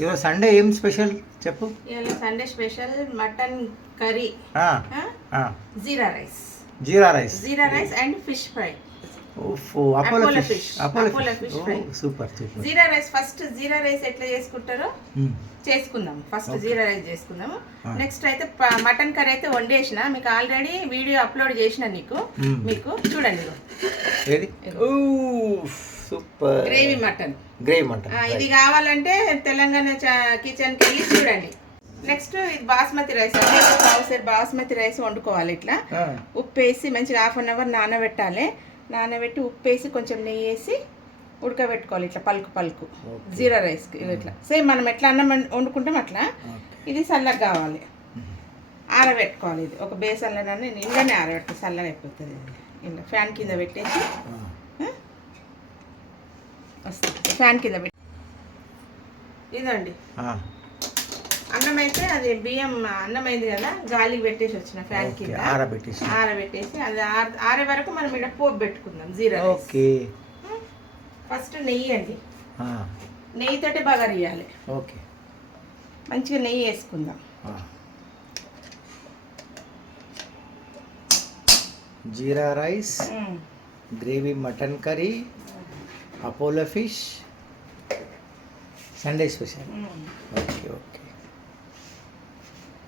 ఈరోజు సండే ఏం స్పెషల్ చెప్పు. ఇవాళ Sunday special mutton curry, jeera rice. Jeera rice, jeera rice and fish fry. Apollo fish fry. Super super. Jeera rice first jeera rice ఎట్లా చేసుకుంటారో చేసుకుందాం. First జీరా rice చేసుకుందాము. Next అయితే మటన్ కర్రీ అయితే వండేసిన, మీకు ఆల్రెడీ వీడియో అప్లోడ్ చేసిన మీకు చూడండి. Super gravy mutton. ఇది కావాలంటే తెలంగాణ కిచెన్కి వెళ్ళి చూడండి. నెక్స్ట్ ఇది బాస్మతి రైస్ అండి. పావుసేరు బాస్మతి రైస్ వండుకోవాలి. ఇట్లా ఉప్పు వేసి మంచిగా 1/2 అవర్ నానబెట్టాలి. నానబెట్టి ఉప్పు వేసి కొంచెం నెయ్యి వేసి ఉడకబెట్టుకోవాలి. ఇట్లా పలుకు జీరా రైస్ ఇట్లా సేమ్ మనం ఎట్లా అన్నం వండుకుంటాం అట్లా. ఇది చల్లగా కావాలి, ఆరబెట్టుకోవాలి. ఇది ఒక బేసన్లోనే నీళ్ళనే ఆరబెడితే చల్లగా అయిపోతుంది. ఇలా ఫ్యాన్ కింద పెట్టేసి వస్తుంది. ఫ్యాన్ కింద పెట్టి ఇదండి అన్నం అయితే అది బియ్యం అన్నం అయింది కదా, గాలికి పెట్టేసి వచ్చిన ఫ్యాన్ కింద ఆరబెట్టేసి అది ఆరే వరకు మనం ఇక్కడ పోపు పెట్టుకుందాం. జీరా రైస్ ఫస్ట్ నెయ్యి అండి, నెయ్యితోటి బాగా రియాలి. ఓకే, మంచిగా నెయ్యి వేసుకుందాం. Jeera rice, gravy mutton curry, Apollo fish, Sunday special. Okay okay,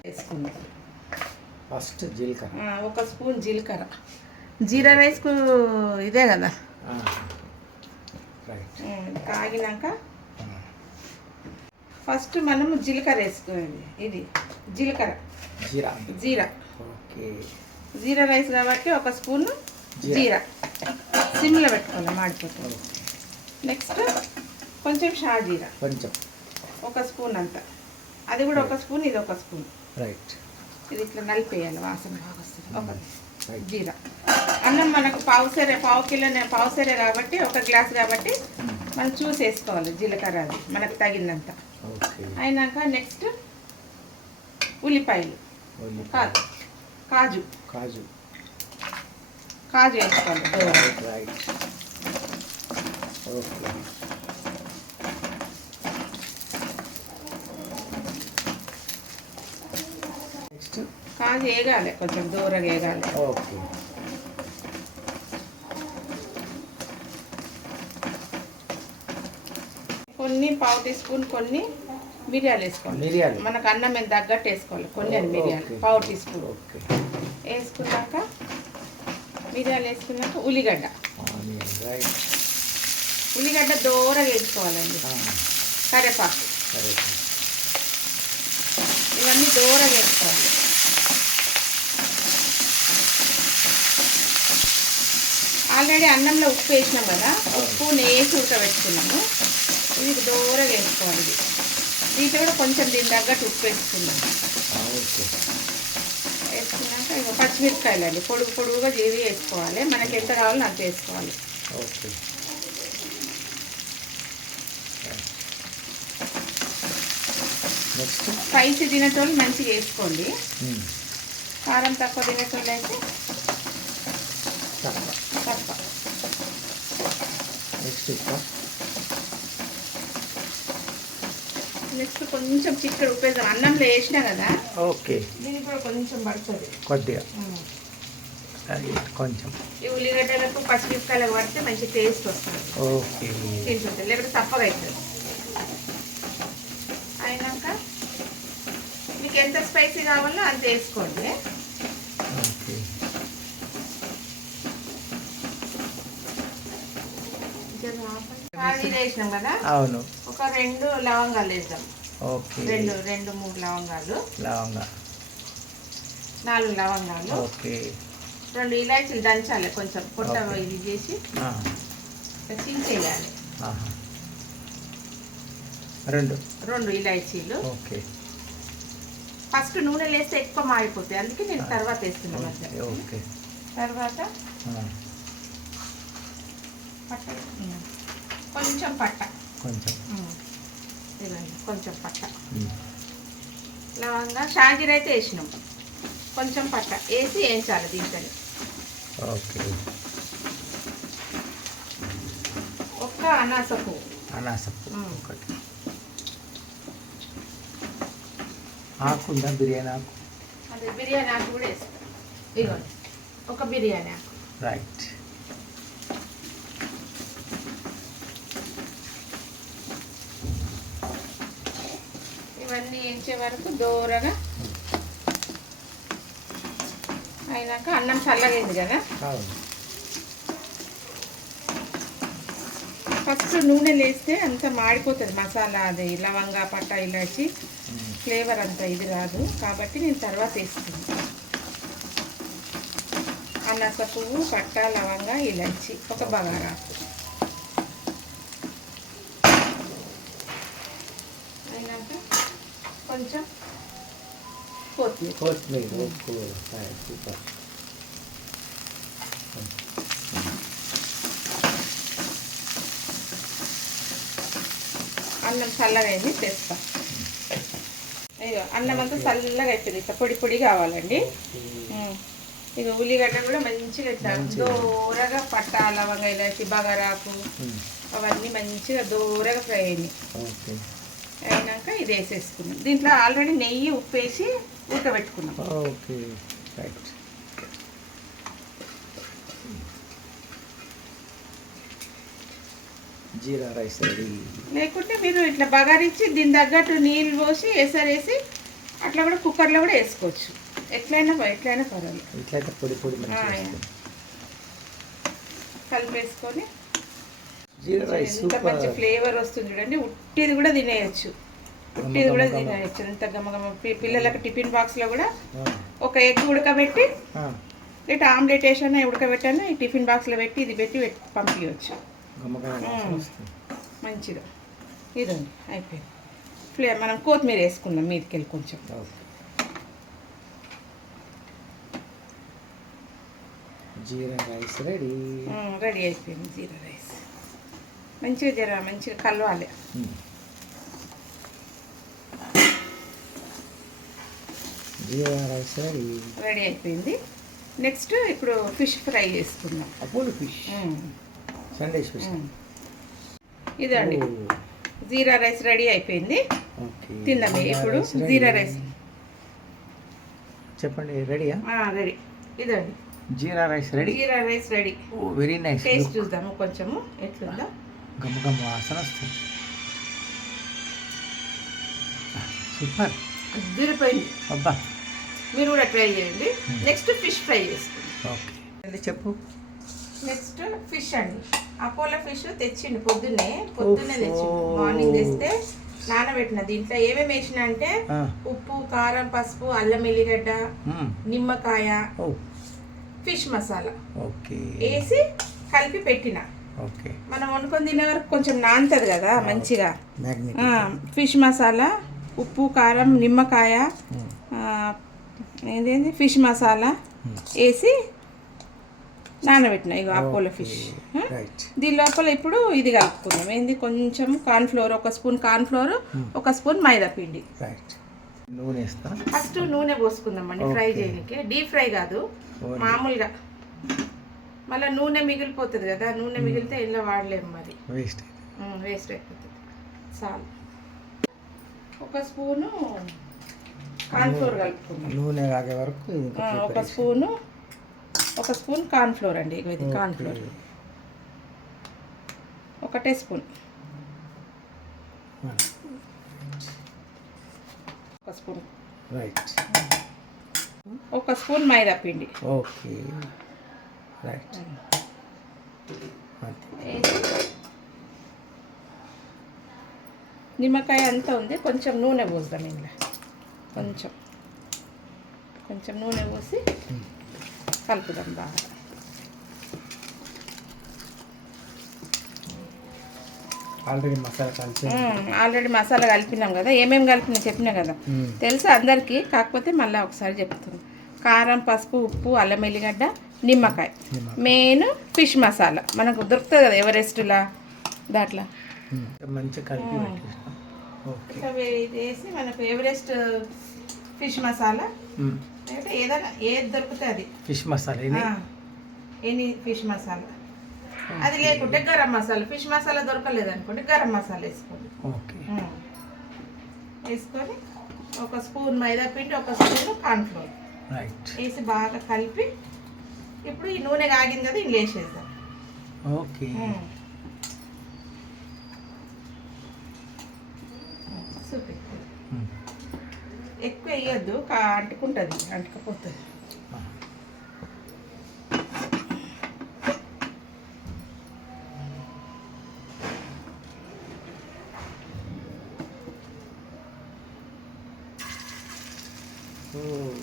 వేసుకుందాం. ఫస్ట్ జీలకర్ర, 1 స్పూన్ జీలకర్ర. జీరా రైస్కు ఇదే కదా. కాగినాక ఫస్ట్ మనము జీలకర్ర వేసుకోవాలి. ఇది జీలకర్ర, జీరా. ఓకే, జీరా రైస్ కాబట్టి 1 స్పూన్ జీరా సిమ్లో పెట్టుకోవాలి, మాడిపోతుంది. నెక్స్ట్ కొంచెం షాజీరా, కొంచెం 1 స్పూన్ అంతా. అది కూడా 1 స్పూన్, ఇది 1 స్పూన్. రైట్. ఇది ఇట్లా నలిపేయాలి, వాసన బాగా వస్తుంది. 1 జీరా. అన్నం మనకు పావు కిలో కాబట్టి 1 గ్లాస్ కాబట్టి మనం చూసి వేసుకోవాలి జీలకర్ర, అది మనకు తగినంత. అయినాక నెక్స్ట్ ఉల్లిపాయలు, కాజు వేసుకోవాలి. కాజు వేగాలి, కొంచెం దూరంగా వేగాలి. కొన్ని పావు టీ స్పూన్ కొన్ని మిరియాలు వేసుకోవాలి. మనకు అన్నం మీద తగ్గట్టు వేసుకోవాలి. కొన్ని మిరియాలు పావు టీ స్పూన్ వేసుకున్నాక, మిరియాలు వేసుకున్నాక ఉల్లిగడ్డ దూరంగా వేసుకోవాలండి. కరివేపాకు ఇవన్నీ దూరంగా వేసుకోవాలి. ఆల్రెడీ అన్నంలో ఉప్పు వేసినాం కదా, ఉప్పు వేసి ఉడకబెట్టుకున్నాము. ఇది దూరంగా వేసుకోవాలి. దీంట్లో కూడా కొంచెం దీని తగ్గట్టు ఉప్పు వేసుకున్నాము. వేసుకున్నాక ఇక పచ్చిమిరపకాయలు అండి పొడుగుగా జీవి వేసుకోవాలి. మనకి ఎంత కావాలో అంత వేసుకోవాలి. స్పైసీ తినేటోళ్ళు మంచిగా వేసుకోండి. కారం తక్కువ తినేటోళ్ళు అయితే తక్కువ. నెక్స్ట్ కొంచెం చిక్కడు ఉప్పు వేద్దాం. అన్నంలో వేసినా కదా, ఓకే, దీనికి కూడా కొంచెం పడుతుంది కొద్దిగా. కొంచెం ఈ ఉల్లిగడ్డలకు పచ్చిమిరపకాయలకు పడితే మంచి టేస్ట్ వస్తుంది. ఓకే, తింటుంది, లేకపోతే తప్పగా అవుతుంది. అయినాక మీకు ఎంత స్పైసీ కావాలో అంత వేసుకోండి. అది వేసినాం కదా, అవును. ఒక 2 లవంగాలు వేద్దాం. ఓకే, 2-3 లవంగాలు, 4 లవంగాలు. ఓకే, 2 ఇలాచీలు దంచాలి, కొంచెం పొట్ట ఇది చేసి చించేయాలి. 2 ఇలాచీలు. ఓకే, ఫస్ట్ నూనెలు వేస్తే ఎక్కువ మాడిపోతాయి, అందుకే నేను తర్వాత వేస్తున్నాను. ఓకే, తర్వాత కొంచెం పట్ట, కొంచెం పట్ట, లవంగా, షాజీరా అయితే వేసినాం. కొంచెం పట్ట వేసి వేయించాలి దీంట్లో. ఓకే, ఒక్క అనాస పువ్వు ఒకటి. ఆకు ఉందా బిర్యానీ ఆకు? అదే బిర్యానీ ఆకు కూడా వేస్తాం. ఇదిగోండి ఒక బిర్యానీ ఆకు. రైట్. ఇవన్నీ వేయించే వరకు దూరగా అయినాక అన్నం చల్లగైంది కదా, ఫస్ట్ నూనె వేస్తే అంత మాడిపోతుంది మసాలా, అది లవంగా పట్ట ఇలాచి ఫ్లేవర్ అంతా ఇది రాదు, కాబట్టి నేను తర్వాత వేస్తున్నాను. అనాస పువ్వు, పట్ట, లవంగా, ఇలాచి, ఒక బగారా అయినాక కొంచెం కొత్తిమీర. సూపర్. అన్నం చల్లగా అయింది, తెస్తా. ఇక అన్నం అంతా చల్లగా అయిపోయింది, ఇట్లా పొడి పొడి కావాలండి. ఇక ఉల్లిగడ్డ కూడా మంచిగా ఇట్లా దూరగా పట్ట, లవంగా, ఇలాచి, బగారాకు అవన్నీ మంచిగా దూరగా ఫ్రై అయినాయి. అయినాక ఇది వేసేసుకున్నాం. దీంట్లో ఆల్రెడీ నెయ్యి, ఉప్పు వేసి ఉడకబెట్టుకున్నాం. Okay right. Jeera rice ready. లేకుంటే మీరు ఇట్లా బగారిచ్చి దీని తగ్గట్టు నీళ్ళు పోసి ఎసరేసి అట్లా కూడా కుక్కర్లో కూడా వేసుకోవచ్చు. ఎట్లయినా పర్వాలేదు. ఇట్లయితే పొడి పొడి కలిపేసుకొని జీరా రైస్ ఎంత మంచి ఫ్లేవర్ వస్తుంది చూడండి. ఉట్టిది కూడా తినేయచ్చు, ఎంత గమగమ. పిల్లలకి టిఫిన్ బాక్స్లో కూడా ఒక ఎగ్ ఉడకబెట్టి లేదా ఆమ్లెట్ వేసాను ఉడకబెట్టాను, ఈ టిఫిన్ బాక్స్లో పెట్టి ఇది పెట్టి పంపించవచ్చు మంచిగా. ఇదండి అయిపోయింది. మనం కొత్తిమీర వేసుకుందాం మీదకి వెళ్ళి కొంచెం. జీరా రైస్ రెడీ. రెడీ అయిపోయింది జీరా రైస్. మంచిగా కలవాలి. జీరా రైస్ రెడీ అయిపోయింది. నెక్స్ట్ ఇప్పుడు ఫిష్ ఫ్రై చేసుకుందాం. Apollo fish Sunday special. ఇదండి జీరా రైస్ రెడీ అయిపోయింది. తిందండి ఇప్పుడు జీరా రైస్. చెప్పండి రెడీయా? రెడీ. ఇదండి జీరా రైస్ రెడీ. జీరా రైస్ రెడీ. ఓ వెరీ నైస్. టేస్ట్ చూద్దాము కొంచెము ఎట్లుందో. గమగమ వాసన వస్తుంది. సూపర్, అదిరిపోయింది. అబ్బా, మీరు కూడా ట్రై చేయండి. నెక్స్ట్ ఫిష్ ఫ్రై చేసుకుందాం. ఓకే చెప్పు. నెక్స్ట్ ఫిష్ అండి. అపోలో ఫిష్ తెచ్చిండు పొద్దున్నే తెచ్చిండు. మార్నింగ్ తెస్తే నానబెట్టిన. దీంట్లో ఏమేమి వేసిన అంటే ఉప్పు, కారం, పసుపు, అల్లం ఎల్లిగడ్డ, నిమ్మకాయ, ఫిష్ మసాలా వేసి కలిపి పెట్టిన. మనం వండుకొని తినే వరకు కొంచెం నానుతుంది కదా మంచిగా. ఫిష్ మసాలా, ఉప్పు, కారం, నిమ్మకాయ, ఏంటి ఫిష్ మసాలా వేసి నానబెట్టిన. ఇక అపోలో ఫిష్. దీని లోపల ఇప్పుడు ఇది కలుపుకుందాం. ఏంది కొంచెం కార్న్ఫ్లోర్, ఒక స్పూన్ కార్న్ఫ్లోర్, ఒక స్పూన్ మైదా పిండి. ఫస్ట్ నూనె పోసుకుందాం అండి ఫ్రై చేయడానికి. డీప్ ఫ్రై కాదు, మామూలుగా. మళ్ళీ నూనె మిగిలిపోతుంది కదా, నూనె మిగిలితే ఇలా వాడలేము, మరి వేస్ట్ అయిపోతుంది. చాలు. ఒక స్పూను కార్న్ఫ్లోర్ కలుపుకుందాం. నూనె కాగే వరకు ఒక స్పూన్ కార్న్ఫ్లోర్ అండి. ఇది కార్న్ఫ్లోర్ ఒకటే స్పూన్. ఒక స్పూన్ రైట్. ఒక స్పూన్ మైదా పిండి. Okay right. నిమ్మకాయ అంతా ఉంది, కొంచెం నూనె పోద్దాం. ఇంట్లో కొంచెం నూనె పోసి కలుపుదాం బాగా. ఆల్రెడీ మసాలా కలిపినాం కదా. ఏమేమి కలిపినా చెప్పినా కదా, తెలుసా అందరికీ, కాకపోతే మళ్ళీ ఒకసారి చెప్తాను. కారం, పసుపు, ఉప్పు, అల్లం ఎల్లిగడ్డ, నిమ్మకాయ, మెయిన్ ఫిష్ మసాలా మనకు దొరుకుతుంది కదా ఎవరెస్ట్లా, దాంట్లో మంచిగా వేసి మనకు ఎవరెస్ట్ ఫిష్ మసాలా అంటే ఏదైనా ఏది దొరుకుతుంది అది fish masala, any fish masala. అది లేకుంటే గరం మసాలా. ఫిష్ మసాలా దొరకలేదు అనుకోండి, గరం మసాలా వేసుకోండి. వేసుకొని ఒక స్పూన్ మైదా పిండి, ఒక స్పూన్ కార్న్ఫ్లోర్ రైట్. వేసి బాగా కలిపి ఇప్పుడు ఈ నూనె కాగింది కదా ఇందులో వేసేద్దాం. ఓకే. ఎక్కువ వేయద్దు, అంటుకుంటుంది, అంటుకపోతుంది.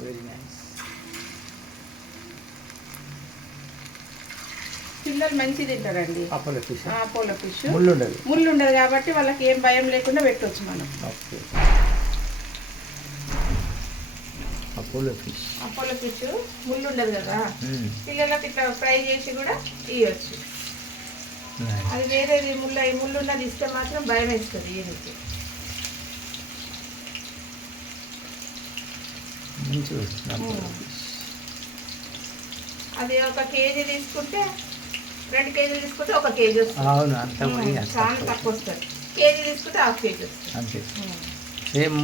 Very nice. పిల్లలు మంచిగా తింటారండి అపోలో ఫిష్. అపోలో ఫిష్ ముళ్ళు ఉండదు. ముళ్ళు ఉండదు కాబట్టి వాళ్ళకి ఏం భయం లేకుండా పెట్టవచ్చు మనం. Okay. Apollo fish. Apollo fish ముళ్ళు ఉండదు కదా, పిల్లలకి ఇట్లా ఫ్రై చేసి కూడా ఇవ్వచ్చు. అది వేరేది ముళ్ళు ఉన్నది ఇస్తే మాత్రం భయం వేస్తుంది ఏది. అది 1 కేజీ తీసుకుంటే 2 కేజీలు తీసుకుంటే 1 కేజీ వస్తుంది. అవును, అంత చాలా తక్కువ వస్తుంది. కేజీ తీసుకుంటే 1/2 కేజీ వస్తుంది. అంతే. సేమ్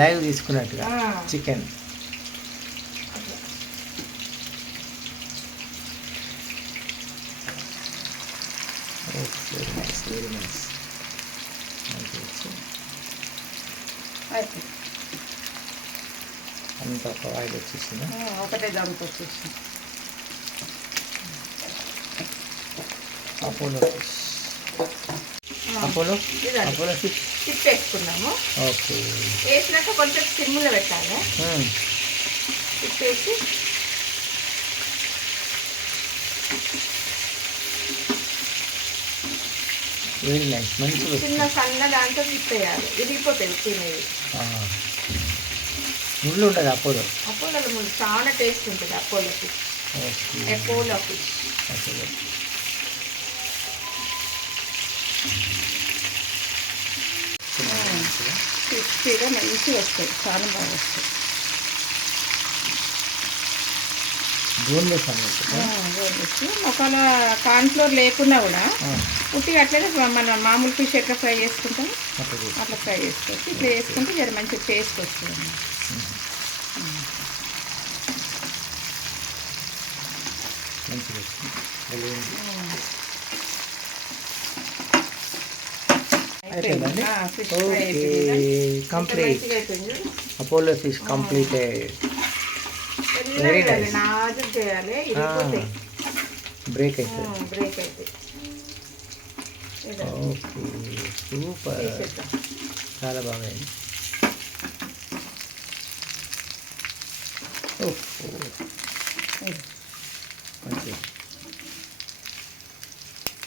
లైవ్ తీసుకున్నట్టుగా chicken. Very nice, very nice. అంత ఒక ఆయిల్ వచ్చేసింది. ఒకటే దానికి వచ్చేసింది. Apollo fish. Apollo Apollo fish తిప్పేసుకున్నాము. ఓకే. వేసినాక కొంచెం సిమ్లో పెట్టాలి. తిప్పేసి వెరీ నైస్. మంచిగా చిన్న సన్న దాంట్లో తిప్పేయాలి, ఇరిగిపోతాయి తినేది. ముళ్ళు ఉండదు అపోలో. అపోలో ముందు చాలా టేస్ట్ ఉంటుంది అపోలో ఫిష్. Apollo fish. క్రిస్పీగా మంచిగా వస్తుంది, చాలా బాగా వస్తుంది. బోన్లెస్ అన్నట్టు. ఒకవేళ కార్న్ఫ్లోర్ లేకున్నా కూడా ఉట్టిగా అట్లనే మన మామూలు ఫిష్ ఎట్లా ఫ్రై చేసుకుంటాం అట్లా ఫ్రై చేసుకోవచ్చు. ఇట్లా చేసుకుంటే జర మంచి టేస్ట్ వస్తుంది. Complete. Apollo fish completed. Very nice. నాజు చేయాలి, బ్రేక్ అవుతుంది. బ్రేక్ అయితే ఓకే, సూపర్. చాలా బాగుంది.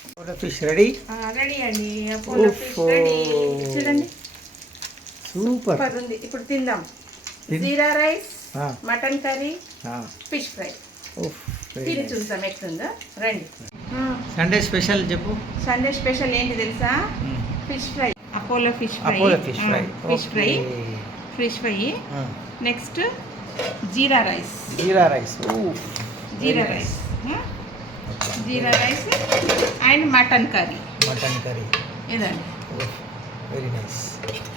Apollo fish ready. రెడీ అండి. Apollo fish ready. చూడండి సూపర్ ఉంది. ఇప్పుడు తిందాం. Jeera rice, mutton curry, fish fry తిని చూద్దాం ఎట్లుందో. రండి. సండే స్పెషల్ చెప్పు. సండే స్పెషల్ ఏంటి తెలుసా? Fish fry. Apollo fish fry. Apollo fish fry. Fish fry, fish fry. Next jeera rice. Jeera rice. Jeera rice, jeera rice and mutton curry. Mutton curry ఇదండి. Very nice.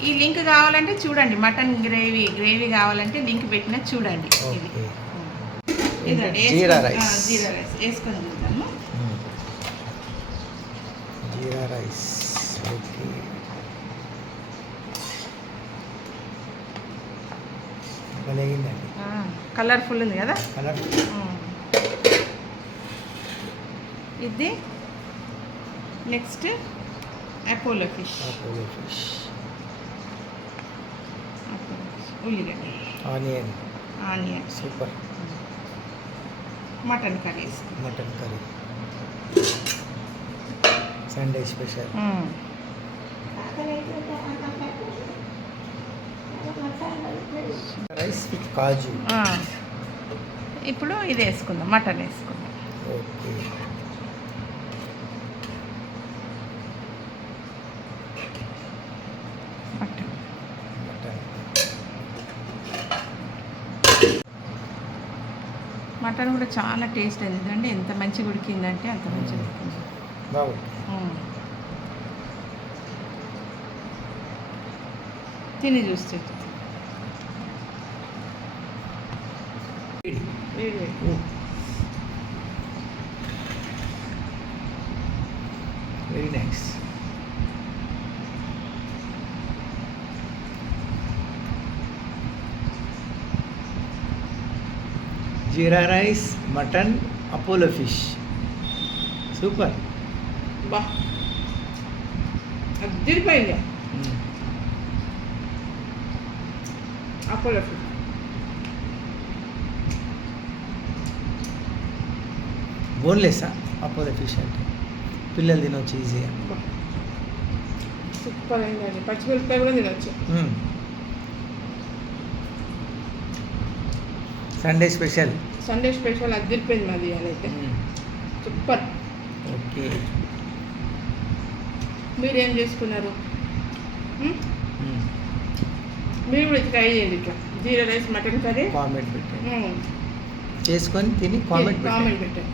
ఈ link కావాలంటే చూడండి. మటన్ గ్రేవీ కావాలంటే link పెట్టినా చూడండి. ఇది ఇదండి. జీరా రైస్. జీరా రైస్ వేసుకొని చూద్దాము. జీరా రైస్. ఓకే. భలేగిందండి. కలర్ఫుల్ ఉంది కదా. కలర్. ఇది next Apollo fish. Apollo fish. ఉల్లిగడ్డ, onion. Onion. Super. Mutton curry. Mutton curry Sunday special. Rice with kaju. ఇప్పుడు ఇది వేసుకుందాం, మటన్ వేసుకుందాం. ఓకే. మటన్. మటన్ కూడా చాలా టేస్ట్ అయిందండి. ఎంత మంచిగా ఉడికిందంటే అంత మంచిగా ఉడికింది. బాగుంది. తిని చూస్తే very nice. Jeera rice, mutton, Apollo fish. Super. బా అదిరిపోయింది. అపోలో ఫిష్ బోన్లెస్సా అపోలో ఫిష్ అంటే పిల్లలు తినొచ్చు ఈజీగా. సూపర్ అయిందండి. పచ్చిమిరపకాయ కూడా తినొచ్చు. Sunday special. సండే స్పెషల్ అదిరిపోయింది మాది అయితే. సూపర్. ఓకే. మీరేం చేసుకున్నారు? మీరు కూడా ట్రై చేయండి ఇట్లా jeera rice mutton curry. Comment పెట్టండి, చేసుకొని తిని కామెంట్ పెట్టండి.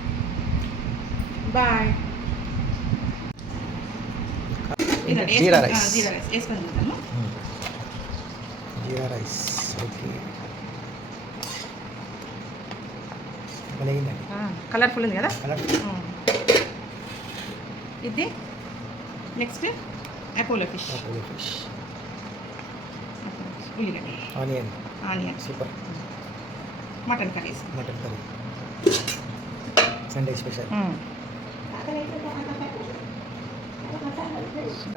Bye. Jeera rice. Jeera rice వేసుకొని తింటాము. జీరా రైస్. ఓకే. అలాగేనండి. కలర్ఫుల్ ఉంది కదా. కలర్. ఇది next Apollo fish. Apollo fish. ఉల్లిగడ్డ, onion, super. Mutton curries. Mutton curry Sunday special.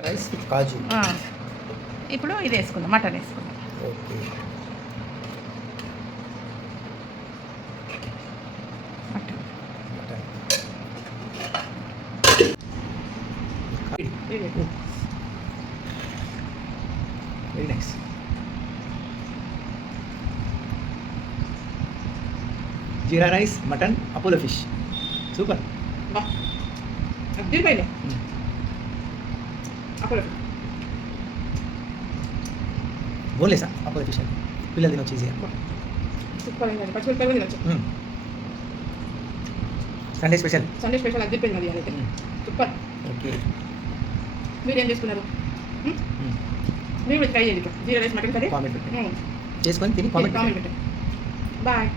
Rice with kaju. ఇప్పుడు ఇది వేసుకుందాం, మటన్ వేసుకుందాం. Okay. Mutton mutton. Very nice. Jeera rice, mutton, Apollo fish. Super. బా అదిరిపోయింది. అపోలో ఫిష్ బోన్లెస్సా అపోలో ఫిష్ అంటే పిల్లలు తినొచ్చు ఈజీగా. సూపర్ అయిందండి. పచ్చిమిరపకాయ కూడా తినొచ్చు. Sunday special. సండే స్పెషల్ అదిరిపోయింది మాది అయితే. సూపర్. ఓకే. మీరేం చేసుకున్నారు? మీరు కూడా ట్రై చేయండి ఇట్లా jeera rice mutton curry. Comment పెట్టండి, చేసుకొని తిని కామెంట్ పెట్టండి. బాయ్.